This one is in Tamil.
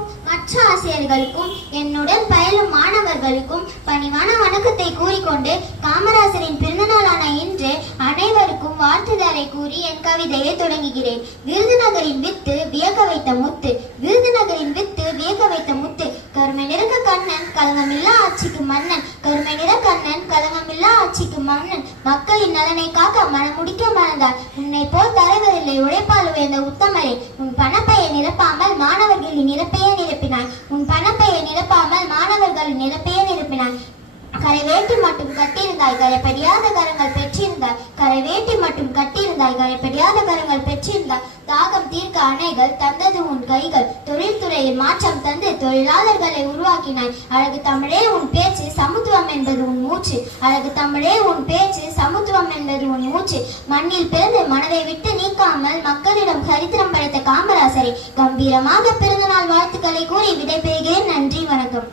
அவர்களுக்கும் மற்ற ஆசிரியர்களுக்கும் என்னுடன் பயிலும் மாணவர்களுக்கும் பணிவான வணக்கத்தை கூறிக்கொண்டு காமராசரின் பிறந்தநாளான இன்று அனைவருக்கும் வாழ்த்துதலை கூறி என் கவிதையை தொடங்குகிறேன். விருதுநகரின் வித்து வியக்க வைத்த முத்து, விருதுநகரின் வித்து வியக்க வைத்த முத்து, கருமை நிறக்க கண்ணன் கலங்கமில்லா ஆட்சிக்கு மன்னன், கருமை நிற கண்ணன் கலங்கமில்லா ஆட்சிக்கு மன்னன், மக்களின் நலனை காக்க மனமுடிக்க மறந்தார். உன்னை போல் தலைவரில்லை உழைப்பால் உயர்ந்த உத்தமரே, உன் பணப்பையை நிரப்பாமல் மாணவர்களின் நிரப்பையை நிரப்பினாய், உன் பணப்பையை நிரப்பாமல் மாணவர்களின் நிரப்பையை நிரப்பினாய். கரை வேட்டி மட்டும் கட்டியிருந்தாய் கரைப்படியாத கரங்கள் பெற்றிருந்தாய், கரை வேட்டி மட்டும் கட்டியிருந்தாய் கரைப்படியாத கரங்கள் பெற்றிருந்தாய். தாகம் தீர்க்க அணைகள் தந்தது உன் கைகள், தொழில்துறையில் மாற்றம் தந்து தொழிலாளர்களை உருவாக்கினாய். அழகு தமிழே உன் பேச்சு சமத்துவம் என்பது உன் மூச்சு, அழகு தமிழே உன் பேச்சு சமத்துவம் என்பது உன் மூச்சு. மண்ணில் பிறந்து மனதை விட்டு நீக்காமல் மக்களிடம் சரித்திரம் படைத்த காமராசரை கம்பீரமாக பிறந்தநாள் வாழ்த்துக்களை கூறி விடைபெறுகிறேன். நன்றி, வணக்கம்.